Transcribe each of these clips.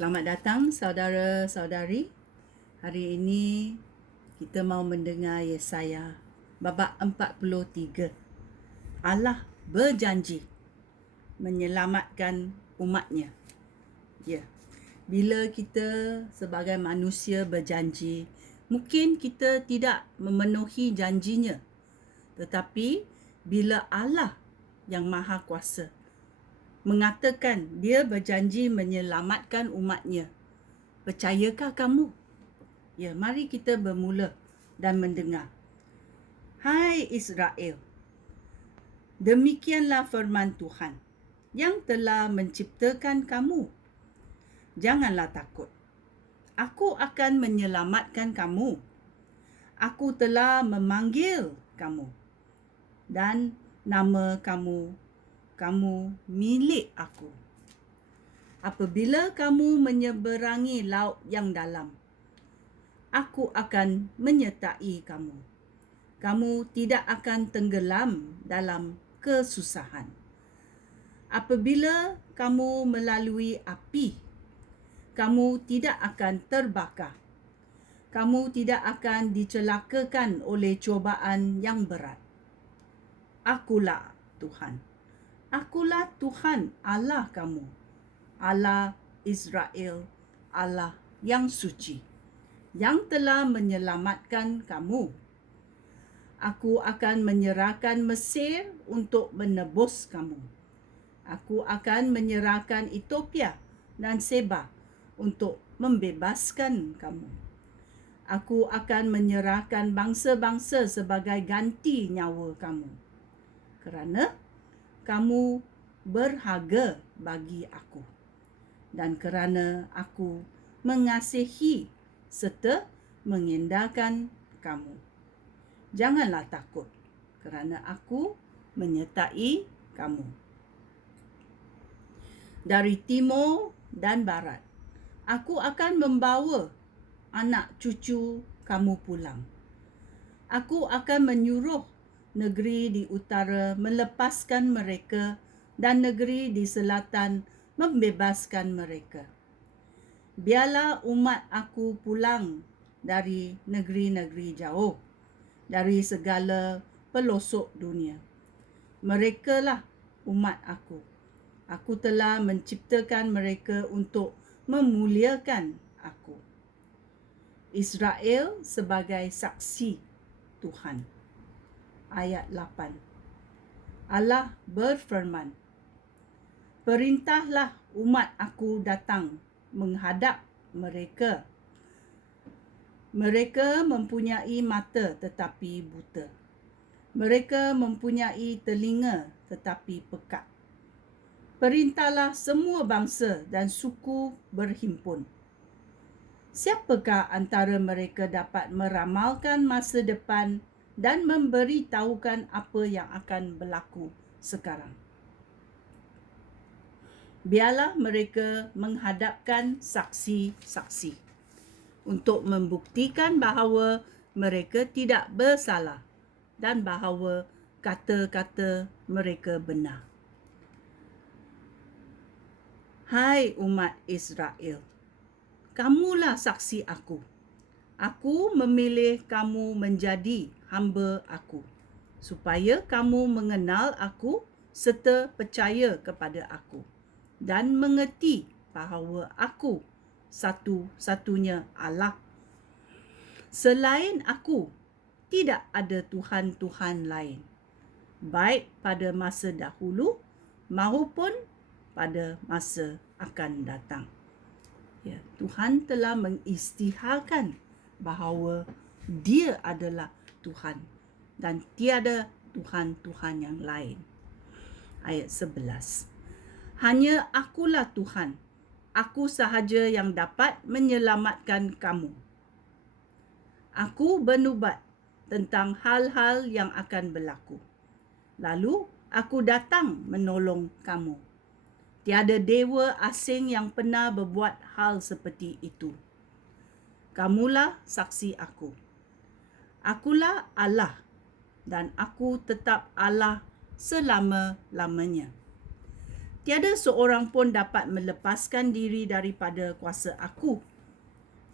Selamat datang saudara-saudari. Hari ini kita mau mendengar Yesaya bab 43. Allah berjanji menyelamatkan umatnya. Ya. Bila kita sebagai manusia berjanji, mungkin kita tidak memenuhi janjinya. Tetapi bila Allah yang Maha Kuasa mengatakan dia berjanji menyelamatkan umatnya, percayakah kamu? Ya, mari kita bermula dan mendengar. Hai Israel, demikianlah firman Tuhan yang telah menciptakan kamu. Janganlah takut. Aku akan menyelamatkan kamu. Aku telah memanggil kamu. Dan nama kamu milik aku. Apabila kamu menyeberangi laut yang dalam, aku akan menyertai kamu. Kamu tidak akan tenggelam dalam kesusahan. Apabila kamu melalui api, kamu tidak akan terbakar. Kamu tidak akan dicelakakan oleh cubaan yang berat. Akulah Tuhan. Akulah Tuhan Allah kamu. Allah Israel, Allah yang suci, yang telah menyelamatkan kamu. Aku akan menyerahkan Mesir untuk menebus kamu. Aku akan menyerahkan Ethiopia dan Seba untuk membebaskan kamu. Aku akan menyerahkan bangsa-bangsa sebagai ganti nyawa kamu. Kerana kamu berharga bagi aku. Dan kerana aku mengasihi serta mengendahkan kamu. Janganlah takut, kerana aku menyertai kamu. Dari timur dan barat, aku akan membawa anak cucu kamu pulang. Aku akan menyuruh negeri di utara melepaskan mereka dan negeri di selatan membebaskan mereka. Biarlah umat aku pulang dari negeri-negeri jauh, dari segala pelosok dunia. Merekalah umat aku. Aku telah menciptakan mereka untuk memuliakan aku. Israel sebagai saksi Tuhan. Ayat 8. Allah berfirman, perintahlah umat aku datang menghadap mereka. Mereka mempunyai mata tetapi buta. Mereka mempunyai telinga tetapi pekat. Perintahlah semua bangsa dan suku berhimpun. Siapakah antara mereka dapat meramalkan masa depan dan memberitahukan apa yang akan berlaku sekarang? Biarlah mereka menghadapkan saksi-saksi untuk membuktikan bahawa mereka tidak bersalah dan bahawa kata-kata mereka benar. Hai umat Israel, kamulah saksi aku. Aku memilih kamu menjadi hamba aku, supaya kamu mengenal aku serta percaya kepada aku dan mengerti bahawa aku satu-satunya Allah. Selain aku, tidak ada Tuhan-Tuhan lain, baik pada masa dahulu maupun pada masa akan datang. Ya, Tuhan telah mengisytiharkan bahawa dia adalah Tuhan dan tiada Tuhan-Tuhan yang lain. Ayat 11. Hanya akulah Tuhan. Aku sahaja yang dapat menyelamatkan kamu. Aku bernubat tentang hal-hal yang akan berlaku. Lalu aku datang menolong kamu. Tiada dewa asing yang pernah berbuat hal seperti itu. Kamulah saksi aku. Akulah Allah dan aku tetap Allah selama-lamanya. Tiada seorang pun dapat melepaskan diri daripada kuasa aku.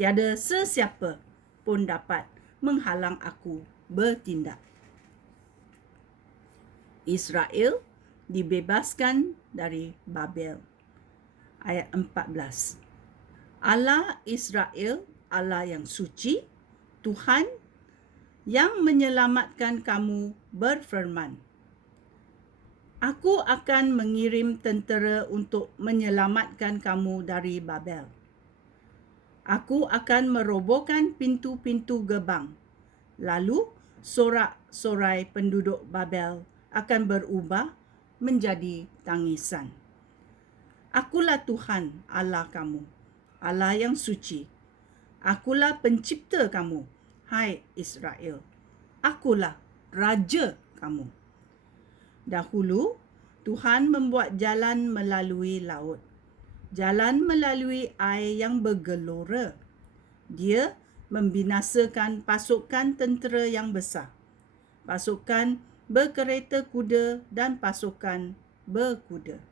Tiada sesiapa pun dapat menghalang aku bertindak. Israel dibebaskan dari Babel. Ayat 14. Allah Israel, Allah yang suci, Tuhan yang menyelamatkan kamu berfirman, Aku akan mengirim tentera untuk menyelamatkan kamu dari Babel. Aku akan merobohkan pintu-pintu gerbang. Lalu sorak-sorai penduduk Babel akan berubah menjadi tangisan. Akulah Tuhan Allah kamu, Allah yang suci. Akulah pencipta kamu, hai Israel. Akulah Raja kamu. Dahulu, Tuhan membuat jalan melalui laut, jalan melalui air yang bergelora. Dia membinasakan pasukan tentera yang besar, pasukan berkereta kuda dan pasukan berkuda.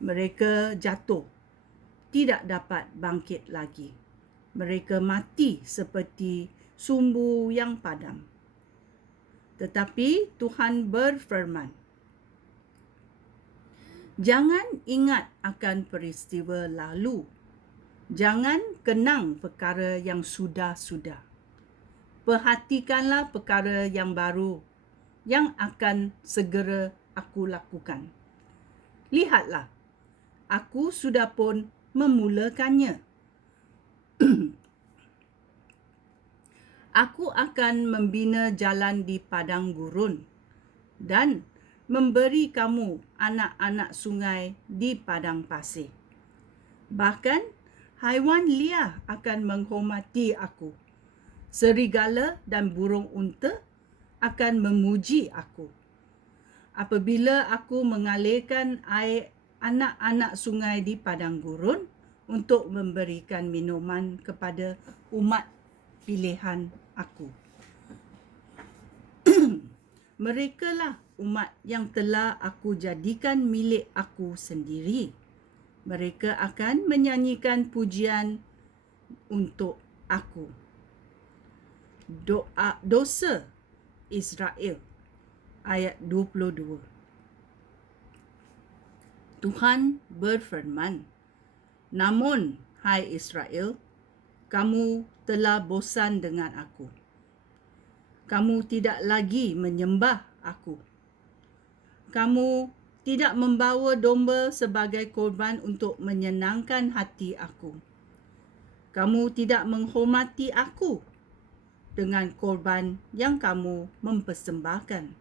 Mereka jatuh, tidak dapat bangkit lagi. Mereka mati seperti sumbu yang padam. Tetapi Tuhan berfirman, jangan ingat akan peristiwa lalu. Jangan kenang perkara yang sudah-sudah. Perhatikanlah perkara yang baru yang akan segera aku lakukan. Lihatlah, aku sudah pun memulakannya. Aku akan membina jalan di padang gurun dan memberi kamu anak-anak sungai di padang pasir. Bahkan haiwan liar akan menghormati aku. Serigala dan burung unta akan memuji aku. Apabila aku mengalirkan air anak-anak sungai di padang gurun untuk memberikan minuman kepada umat pilihan aku. Merekalah umat yang telah aku jadikan milik aku sendiri. Mereka akan menyanyikan pujian untuk aku. Dosa Israel, ayat 22. Tuhan berfirman, namun, hai Israel, kamu telah bosan dengan aku. Kamu tidak lagi menyembah aku. Kamu tidak membawa domba sebagai korban untuk menyenangkan hati aku. Kamu tidak menghormati aku dengan korban yang kamu mempersembahkan.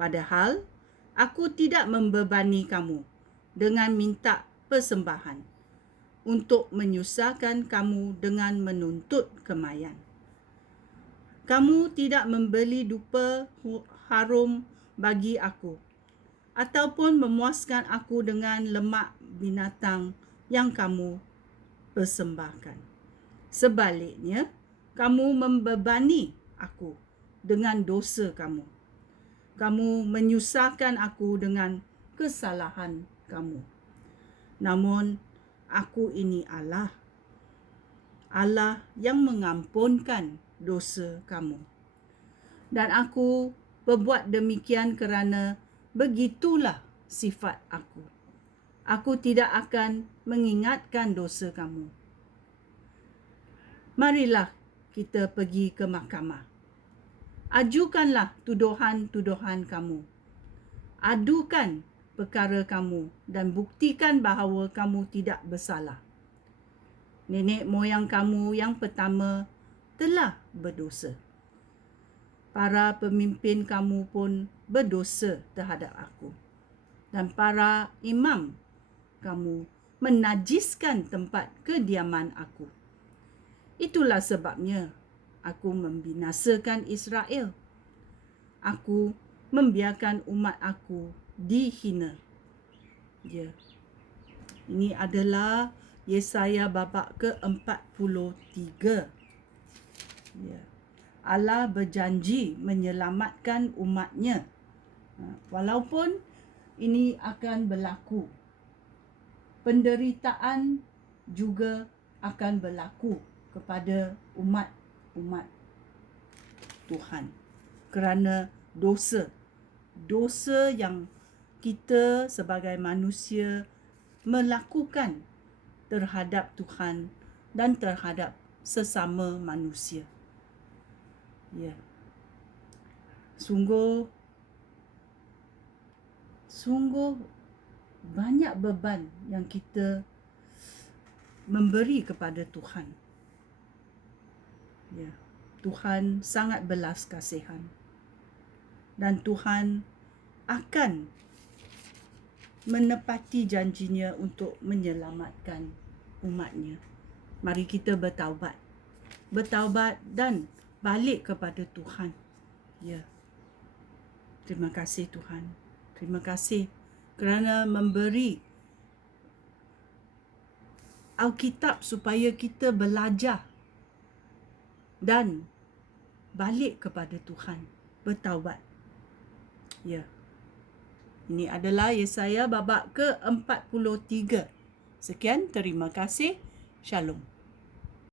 Padahal, aku tidak membebani kamu dengan minta persembahan untuk menyusahkan kamu dengan menuntut kemayan. Kamu tidak membeli dupa harum bagi aku, ataupun memuaskan aku dengan lemak binatang yang kamu persembahkan. Sebaliknya, kamu membebani aku dengan dosa kamu. Kamu menyusahkan aku dengan kesalahan kamu. Namun, aku ini Allah yang mengampunkan dosa kamu. Dan aku berbuat demikian kerana begitulah sifat aku. Aku tidak akan mengingatkan dosa kamu. Marilah kita pergi ke mahkamah. Ajukanlah tuduhan-tuduhan kamu. Adukan perkara kamu dan buktikan bahawa kamu tidak bersalah. Nenek moyang kamu yang pertama telah berdosa. Para pemimpin kamu pun berdosa terhadap aku. Dan para imam kamu menajiskan tempat kediaman aku. Itulah sebabnya aku membinasakan Israel. Aku membiarkan umat aku dihina. Ya. Ini adalah Yesaya babak ke-43. Ya. Allah berjanji menyelamatkan umatnya. Walaupun ini akan berlaku. Penderitaan juga akan berlaku kepada umat-umat Tuhan. Kerana dosa yang kita sebagai manusia melakukan terhadap Tuhan dan terhadap sesama manusia. Ya. Sungguh banyak beban yang kita memberi kepada Tuhan. Ya. Tuhan sangat belas kasihan. Dan Tuhan akan menepati janjinya untuk menyelamatkan umatnya. Mari kita bertaubat. Bertaubat dan balik kepada Tuhan. Ya. Terima kasih Tuhan. Terima kasih kerana memberi Alkitab supaya kita belajar dan balik kepada Tuhan. Bertaubat. Ya. Ini adalah Yesaya babak ke-43. Sekian, terima kasih. Shalom.